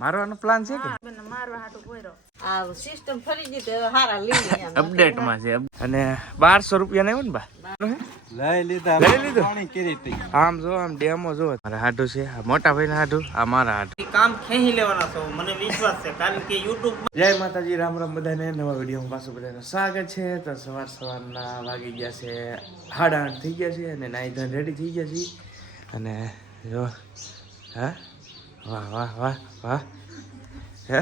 મારવાનો પ્લાન છે કે મારવા હાટુ પોયરો આ સિસ્ટમ ફરી ગઈ તો હારા લઈ લે અપડેટમાં છે અને 1200 રૂપિયા ને આવ્યો ને બા લઈ લીધા લઈ લીધું પાણી કરી હતી આમ જો આમ ડેમો જો મારા હાડું છે આ મોટા ભાઈ ના હાડું આ મારા હાડું કામ ખેંચી લેવાના છો મને વિશ્વાસ છે કારણ કે યુટ્યુબ જય માતાજી રામ રામ બધાને નવા વિડીયોમાં પાછું બધાનું સ્વાગત છે તો સવારના વાગી ગયા છે 8:30 થઈ ગયા છે અને નાઈ ધોઈને રેડી થઈ ગયા છે અને જો હા વાહ વાહ વાહ વાહ હે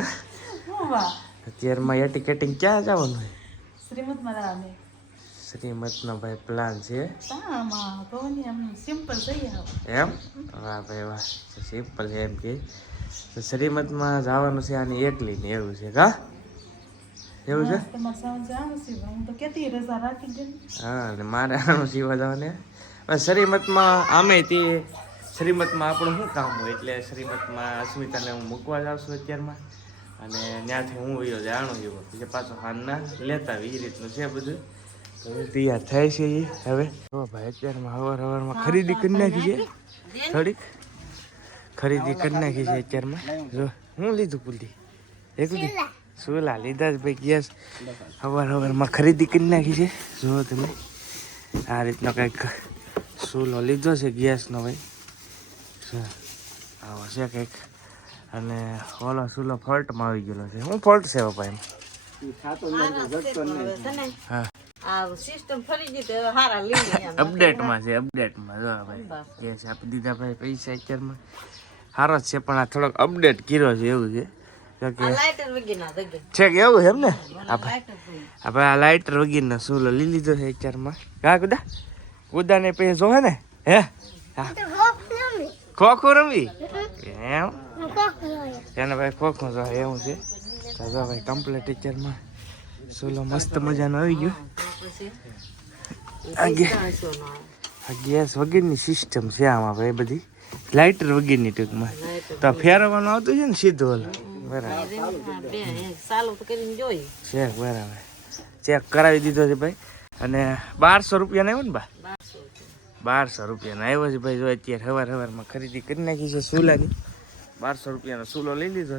અત્યારમાં એટિકેટિંગ ક્યાં જવાનું છે શ્રીમદ મરાને શ્રીમતનો ભાઈ પ્લાન છે તામાં કોની આમ સિમ્પલ થઈ આવ એમ વાહ ભાઈ વાહ સિમ્પલ છે એમ કે તો શ્રીમતમાં જવાનું છે આની એકલી ને એવું છે કા એવું છે તમાર સાવન છે આમ છે હું તો કેતી રજા રાખી દે હા અને મારે આનું સીવા જવાને બસ શ્રીમતમાં આમે તે શ્રીમતમાં આપણું શું કામ હોય એટલે શ્રીમતમાં અસ્મિતાને હું મૂકવા જાઉં છું અત્યારમાં અને ત્યાંથી હું વયો જાણું એવો પછી પાછો હાલના લેતા આવી એ રીતનું છે બધું તો તૈયાર થાય છે એ હવે ભાઈ અત્યારમાં હવારમાં ખરીદી કરી નાખી છે થોડીક ખરીદી કરી નાખી છે અત્યારમાં જો હું લીધું પુલથી એક સુલા લીધા જ ભાઈ ગેસ હવારમાં ખરીદી કરી નાખી છે જો તમે આ રીતનો કંઈક સુલો લીધો છે ગેસનો ભાઈ આવો છે કંઈક અને ઓલો સુલો ફોલ્ટમાં આવી ગયેલો છે હું ફોલ્ટ છે પપ્પા એમ હા આ સિસ્ટમ ફરી ગઈ તો હારા લઈ લે અપડેટમાં છે અપડેટમાં જો ભાઈ ગેસ આપી દીધા ભાઈ પૈસા અત્યારમાં સારો જ છે પણ આ થોડોક અપડેટ કર્યો છે એવું છે કે લાઇટર વગેના દગે છે કે એવું છે એમ ને આપણે આ લાઇટર વગેરેનો સુલો લઈ લીધો છે અત્યારમાં કા કુદાને પૈસા જોવે ને હે ખોખો રમી એમ એને ભાઈ ખોખો જો એવું છે તો જો ભાઈ કમ્પ્લીટ ટીચરમાં સુલો મસ્ત મજાનો આવી ગયો આ ગેસ વગેરેની સિસ્ટમ છે આમાં ભાઈ બધી લાઇટર વગેરેની ટૂંકમાં તો ફેરવવાનું આવતું છે ને સીધું ઓલું બરાબર ચાલુ તો કરીને જોઈ છે બરાબર ચેક કરાવી દીધો છે ભાઈ અને 1200 રૂપિયાનો આવ્યો ને બા 1200 રૂપિયાનો આવ્યો છે ભાઈ જો અત્યારે સવારમાં ખરીદી કરી નાખી છે સુલાની 1200 રૂપિયાનો સુલો લઈ લીધો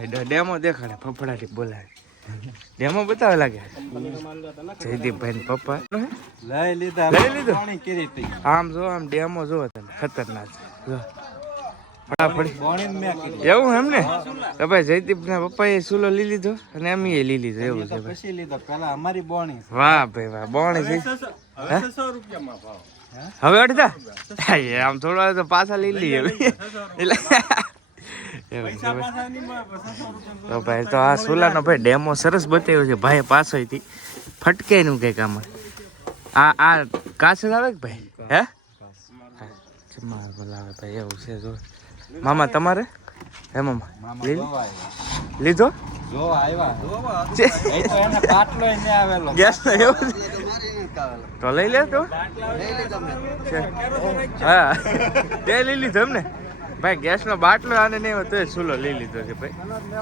છે ડેમો દેખાડે ફફડાટી બોલાવે ડેમો બતાવે લાગે જયદીપભાઈ ને પપ્પા લઈ લીધા લઈ લીધું પાણી કરી હતી આમ જો આમ ડેમો જો તમે ખતરનાક જો ફટાફટ પાણી મેં કરી એવું એમ ને તો ભાઈ જયદીપના પપ્પાએ સુલો લઈ લીધો અને અમે લઈ લીધો એવું છે ભાઈ પછી લીધો પેલા અમારી બોણી વાહ ભાઈ વાહ બોણી છે 600 રૂપિયામાં ભાવ હવે અડધા આમ થોડા તો પાછા લઈ લઈએ એટલે તો ભાઈ તો આ સુલાનો ભાઈ ડેમો સરસ બતાવ્યો છે ભાઈ પાછળથી ફટકે નું કઈક આમાં આ કાચલ આવે કે ભાઈ હે માર્બલ આવે ભાઈ એવું છે જો મામા તમારે હે મામા લીધો જો આવ્યા એ તો એને બાટલો એને આવેલો ગેસ નો એવું તો લઈ લે તો હા તે લઈ લીધો એમને ભાઈ ગેસનો બાટલો આને નહીં હોય તો સુલો લઈ લીધો છે ભાઈ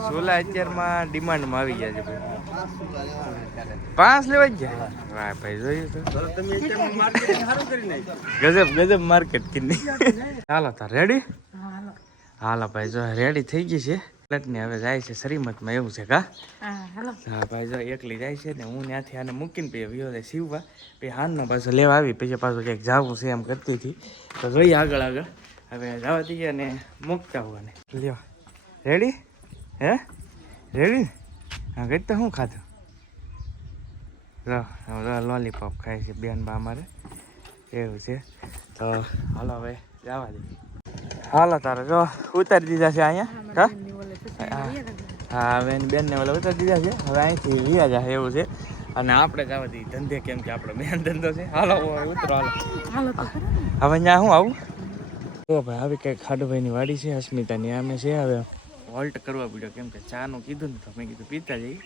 સુલા અત્યારમાં ડિમાન્ડમાં આવી ગયા છે ભાઈ 5 લેવા જ ગયા વાહ ભાઈ જોયું તો ગજબ માર્કેટ કિન્ની ચાલો તાર રેડી હાલો ભાઈ જો રેડી થઈ ગઈ છે પ્લેટની હવે જાય છે શ્રીમતમાં એવું છે કા હા ભાઈ જો એકલી જાય છે ને હું ત્યાંથી આને મૂકીને પછી વિયો જાય સીવવા પછી હાનનો પાછો લેવા આવી પછી પાછું ક્યાંક જવું છે એમ કરતી હતી તો જોઈએ આગળ હવે જવા દઈએ અને મૂકતા હોવાને લ્યો રેડી હે રેડી હા કઈ તો શું ખાધું લોલીપોપ ખાય છે બેન બા અમારે એવું છે તો હાલો હવે જવા દઈએ હાલો તારે જો ઉતારી દીધા છે અહીંયા હા હવે એની બેનને ઓલા ઉતારી દીધા છે હવે અહીંથી વિયા જાય એવું છે અને આપણે જવા દઈએ ધંધે કેમ કે આપણો મેન ધંધો છે હાલો ઉતરો હાલો હવે ત્યાં હું આવું તો ભાઈ આવી કંઈક ખાડુભાઈની વાડી છે અસ્મિતાની આમે છે હવે હોલ્ટ કરવા પડ્યો કેમ કે ચાનું કીધું ને તો મેં કીધું પીતા જઈએ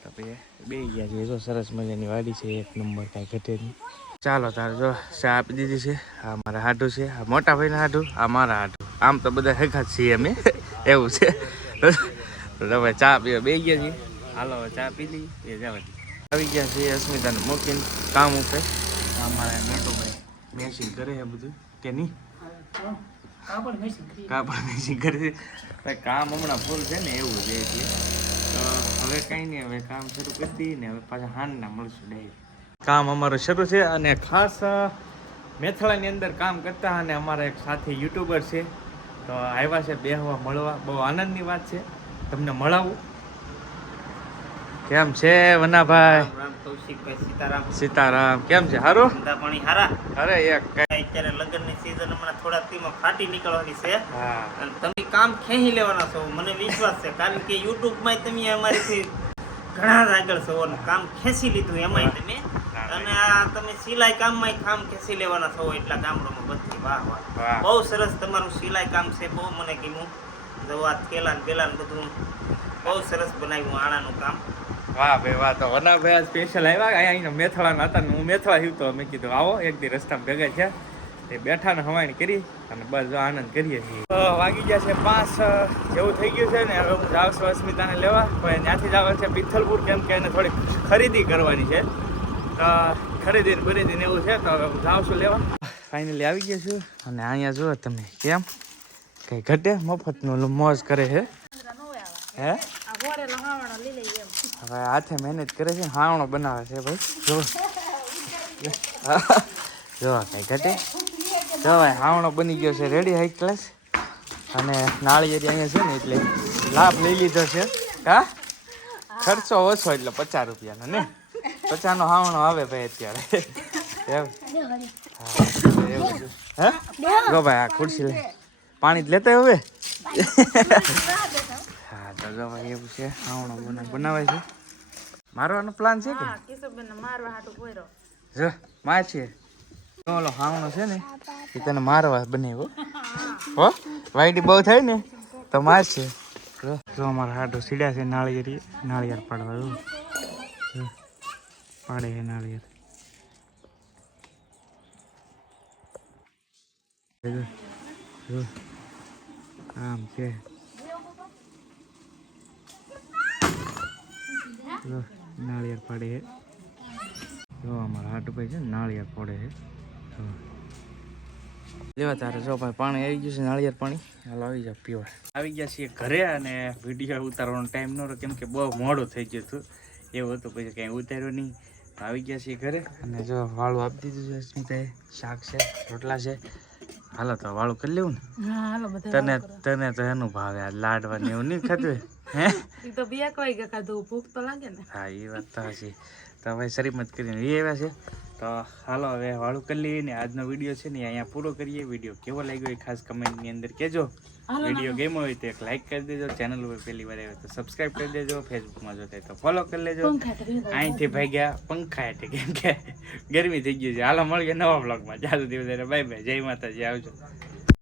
તો પછી બે ગયા છે જો સરસ મજાની વાડી છે એક નંબર કાંઈ ઘટે નહીં ચાલો તારે જો ચા આપી દીધી છે આ મારા હાડું છે આ મોટા ભાઈના હાડું આ મારા હાડું આમ તો બધા હરખા જ છીએ અમે એવું છે તો હવે ચા પીવા બે ગયા છીએ હાલો હવે ચા પી લઈએ એ જવા આવી ગયા છીએ અસ્મિતાને મૂકીને કામ ઉપર અમારા મોટો ભાઈ મેસિંગ કરે છે બધું કે નહીં કાપડ મેચિંગ કરી કાપડ મેચિંગ કરી ભાઈ કામ હમણાં ફૂલ છે ને એવું છે એટલે તો હવે કંઈ નહીં હવે કામ શરૂ કરી દઈએ ને હવે પાછા હાંજના મળશું ડાયરેક્ટ કામ અમારું શરૂ છે અને ખાસ મેથળાની અંદર કામ કરતા અને અમારા એક સાથી યુટ્યુબર છે તો આવ્યા છે બેહવા મળવા બહુ આનંદની વાત છે તમને મળાવું કેમ છે વનાભાઈ રામ રામ કૌશિકભાઈ સીતારામ સીતારામ કેમ છે સારું ધંધા પાણી હારા અરે એક અત્યારે લગ્નની season હમણાં થોડા દીમાં ફાટી નીકળવાની છે હા અને તમે કામ ખેંચી લેવાના છો મને વિશ્વાસ છે કારણ કે YouTube માં તમે અમારીથી ઘણા જ આગળ છો અને કામ ખેંચી લીધું એમાંય તમે અને આ તમે સિલાઈ કામમાં કામ ખેંચી લેવાના છો એટલા ગામડામાં બધી વાહ વાહ વાહ. બહુ સરસ તમારું સિલાઈ કામ છે બહુ મને ગમ્યું જવા કેલા ને બેલા ને બધું બહુ સરસ બનાવ્યું આણાનું કામ વાહ ભાઈ વાહ તો વનાભાઈ સ્પેશિયલ આવ્યા અહીંયા મેથળાના હતા ને હું મેથળા થયું તો મેં કીધું આવો એક દી રસ્તામાં ભેગા થયા તે બેઠા ને હવાણી કરી અને બસ જો આનંદ કરીએ છીએ તો વાગી ગયા છે 5 જેવું થઈ ગયું છે ને હવે હું જાઉં છું અસ્મિતાને લેવા પણ ત્યાંથી જ આવે છે પિથલપુર કેમ કે એને થોડી ખરીદી કરવાની છે તો ખરીદીને એવું છે તો હવે હું જાઉં છું લેવા ફાઇનલી આવી ગયો છું અને અહીંયા જુઓ તમે કેમ કઈ ઘટે મફતનું મોજ કરે છે હે આ ઘોડે લહાવણો લઈ લઈ એમ હવે હાથે મહેનત કરે છે હાવણો બનાવે છે ભાઈ જો જો કઈ ઘટે જો ભાઈ હાવણો બની ગયો છે રેડી હાઈ ક્લાસ અને નાળિયેરી અહીંયા છે ને એટલે લાભ લઈ લીધો છે હા ખર્ચો ઓછો એટલે 50 રૂપિયાનો ને 50 નો હાવણો આવે ભાઈ અત્યારે એમ હા એવું છે. હે ગો ભાઈ આ ખુરશી લે પાણી જ લેતા હવે હા તો જો ભાઈ એવું છે હાવણો બનાવે છે મારવાનો પ્લાન છે કે હા કિશોરબેન ને મારવા હાટું પોયરો જો માર છે ઓલો હાવણો છે ને એ તને મારવા બનાવ્યો હો વાઈડી બહુ થાય ને તો માર છે જો અમારા હાટો સીડ્યા છે નાળિયેર પાડવા જો. જો, પાડે છે નાળિયેર જો, જો. આમ છે જો નાળિયેર પાડે છે જો અમારા હાટુભાઈ છે ને નાળિયેર પડે છે જો. લેવા તારે જો ભાઈ પાણી આવી ગયું છે નાળિયેર પાણી હાલ આવી જાવ પીવા આવી ગયા છીએ ઘરે અને વિડીયો ઉતારવાનો ટાઈમ ન રહ્યો કેમ કે બહુ મોડું થઈ ગયું હતું એવું હતું પછી કંઈ ઉતાર્યો નહીં આવી ગયા છીએ ઘરે અને જો વાળું આપી દીધું છે સ્મિતાએ શાક છે રોટલા છે હાલો તો વાળું કરી લેવું ને હા હાલો બધા તને તો એનું ભાવે આ લાડવાની એવું નહીં ખાતું હે ઈ તો બે કોઈ કે ખાધું ભૂખ તો લાગે ને હા એ વાત તો હશે તો હવે શરીમત કરીને એ આવ્યા છે તો હાલો હવે વાળું કરી લઈએ ને આજનો વિડીયો છે ને અહીંયા પૂરો કરીએ વિડીયો કેવો લાગ્યો એ ખાસ કમેન્ટની અંદર કહેજો વિડીયો ગમ્યો હોય તો એક લાઈક કરી દેજો ચેનલ ઉપર પહેલી વાર આવ્યો તો સબસ્ક્રાઈબ કરી દેજો ફેસબુકમાં જોતા હોય તો ફોલો કરી લેજો અહીંથી ભાગ્યા પંખા એટલે કેમ કે ગરમી થઈ ગઈ છે હાલો મળીએ નવા બ્લોગમાં ચાલુ દિવસ બાય બાય જય માતાજી આવજો